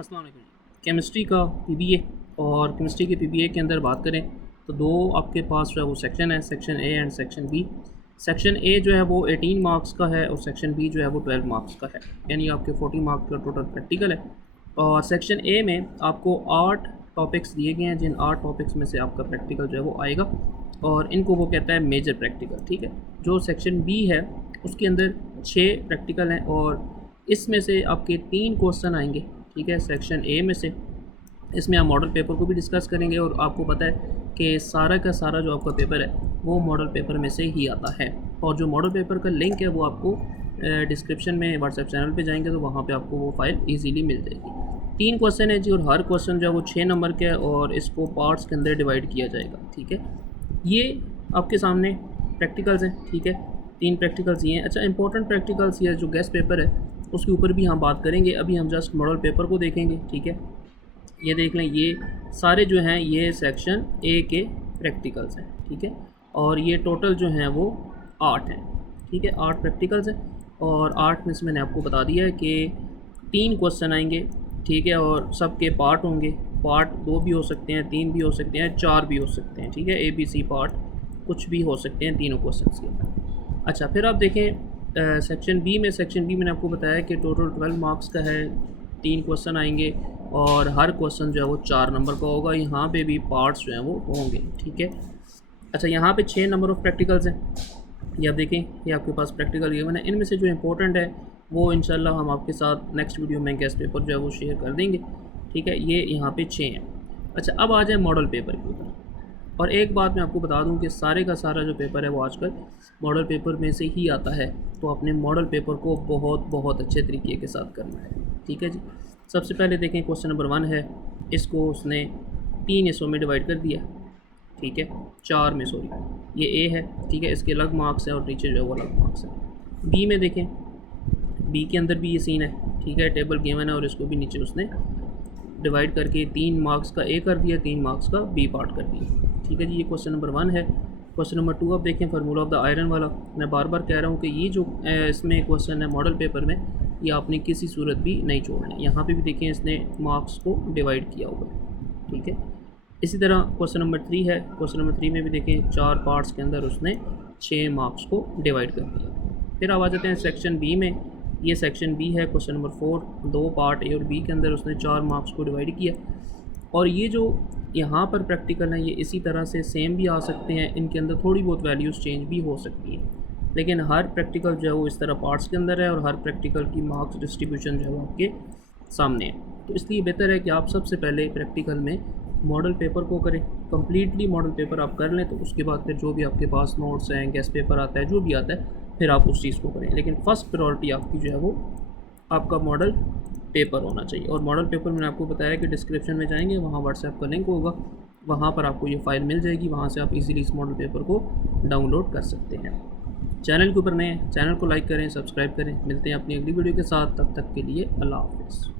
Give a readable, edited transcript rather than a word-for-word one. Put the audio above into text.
अस्सलाम वालेकुम। केमिस्ट्री का पीबीए और केमिस्ट्री के पीबीए के अंदर बात करें तो दो आपके पास जो है वो सेक्शन है, section A and section B. Section A जो है वो 18 मार्क्स का है और सेक्शन बी जो है वो 12 मार्क्स का है, यानी आपके 40 मार्क्स का टोटल प्रैक्टिकल है। और सेक्शन ए में आपको 8 टॉपिक्स दिए गए हैं, जिन 8 टॉपिक्स में से आपका प्रैक्टिकल जो है वो आएगा और इनको वो कहता है मेजर प्रैक्टिकल। ठीक है, जो सेक्शन बी है उसके अंदर 6 प्रैक्टिकल हैं और इसमें से आपके 3 क्वेश्चन आएंगे। ठीक है, सेक्शन ए में से इसमें हम मॉडल पेपर को भी डिस्कस करेंगे और आपको पता है कि सारा का सारा जो आपका पेपर है वो मॉडल पेपर में से ही आता है। और जो मॉडल पेपर का लिंक है वो आपको डिस्क्रिप्शन में व्हाट्सएप चैनल पे जाएंगे तो वहाँ पे आपको वो फाइल इजीली मिल जाएगी। 3 क्वेश्चन है जी और हर क्वेश्चन जो है वो 6 नंबर के है और इसको पार्ट्स के अंदर डिवाइड किया जाएगा। ठीक है, ये आपके सामने प्रैक्टिकल्स हैं। ठीक है, 3 प्रैक्टिकल्स ये हैं। अच्छा, इंपॉर्टेंट प्रैक्टिकल्स या जो गेस्ट पेपर है उसके ऊपर भी हम बात करेंगे। अभी हम जस्ट मॉडल पेपर को देखेंगे। ठीक है, ये देख लें, ये सारे जो हैं ये सेक्शन ए के प्रैक्टिकल्स हैं। ठीक है, और ये टोटल जो हैं वो 8 हैं। ठीक है, 8 प्रैक्टिकल्स हैं और 8 में से मैंने आपको बता दिया है कि 3 क्वेश्चन आएंगे। ठीक है, और सबके पार्ट होंगे। पार्ट 2 भी हो सकते हैं, 3 भी हो सकते हैं, 4 भी हो सकते हैं। ठीक है, ABC पार्ट कुछ भी हो सकते हैं तीनों क्वेश्चन के अंदर। अच्छा, फिर आप देखें सेक्शन बी में। सेक्शन बी मैंने आपको बताया कि टोटल 12 मार्क्स का है, 3 क्वेश्चन आएंगे और हर क्वेश्चन जो है वो 4 नंबर का होगा। यहाँ पे भी पार्ट्स जो हैं वो होंगे। ठीक है, अच्छा, यहाँ पे 6 नंबर ऑफ़ प्रैक्टिकल्स हैं। ये आप देखें, ये आपके पास प्रैक्टिकल गिवन है। इनमें से जो इंपॉर्टेंट है वो इंशाल्लाह हम आपके साथ नेक्स्ट वीडियो में गेस्ट पेपर जो है वो शेयर कर देंगे। ठीक है, ये यहाँ पे 6 हैं। अच्छा, अब आ जाए मॉडल पेपर के ऊपर। और एक बात मैं आपको बता दूं कि सारे का सारा जो पेपर है वो आजकल मॉडल पेपर में से ही आता है, तो अपने मॉडल पेपर को बहुत अच्छे तरीके के साथ करना है। ठीक है जी, सबसे पहले देखें क्वेश्चन नंबर 1 है, इसको उसने 3 हिस्सों में डिवाइड कर दिया। ठीक है, 4 में, सॉरी, ये ए है। ठीक है, इसके अलग मार्क्स है और नीचे जो है वो अलग मार्क्स है। बी में देखें, बी के अंदर भी ये सीन है। ठीक है, टेबल गिवन है और इसको भी नीचे उसने डिवाइड करके 3 मार्क्स का ए कर दिया, 3 मार्क्स का बी पार्ट कर दिया। ठीक है जी, ये क्वेश्चन नंबर 1 है। क्वेश्चन नंबर 2 आप देखें, फार्मूला ऑफ द आयरन वाला। मैं बार बार कह रहा हूँ कि ये जो इसमें क्वेश्चन है मॉडल पेपर में, ये आपने किसी सूरत भी नहीं छोड़ना है। यहाँ पे भी देखें इसने मार्क्स को डिवाइड किया हुआ है। ठीक है, इसी तरह क्वेश्चन नंबर 3 है। क्वेश्चन नंबर 3 में भी देखें 4 पार्ट्स के अंदर उसने 6 मार्क्स को डिवाइड कर दिया। फिर अब आ जाते हैं सेक्शन बी में। ये सेक्शन बी है, क्वेश्चन नंबर 4, 2 पार्ट ए और बी के अंदर उसने 4 मार्क्स को डिवाइड किया। और ये जो यहाँ पर प्रैक्टिकल हैं ये इसी तरह से सेम भी आ सकते हैं, इनके अंदर थोड़ी बहुत वैल्यूज़ चेंज भी हो सकती हैं, लेकिन हर प्रैक्टिकल जो है वो इस तरह पार्ट्स के अंदर है और हर प्रैक्टिकल की मार्क्स डिस्ट्रीब्यूशन जो है वो आपके सामने है। तो इसलिए बेहतर है कि आप सबसे पहले प्रैक्टिकल में मॉडल पेपर को करें, कम्प्लीटली मॉडल पेपर आप कर लें, तो उसके बाद फिर जो भी आपके पास नोट्स हैं, गेस्ट पेपर आता है, जो भी आता है, फिर आप उस चीज़ को करें। लेकिन फ़र्स्ट प्रायोरिटी आपकी जो है वो आपका मॉडल पेपर होना चाहिए। और मॉडल पेपर मैंने आपको बताया कि डिस्क्रिप्शन में जाएंगे, वहाँ व्हाट्सएप का लिंक होगा, वहाँ पर आपको ये फ़ाइल मिल जाएगी, वहाँ से आप इजीली इस मॉडल पेपर को डाउनलोड कर सकते हैं। चैनल के ऊपर नए हैं, चैनल को लाइक करें, सब्सक्राइब करें। मिलते हैं अपनी अगली वीडियो के साथ, तब तक के लिए अल्लाह हाफ़िज़।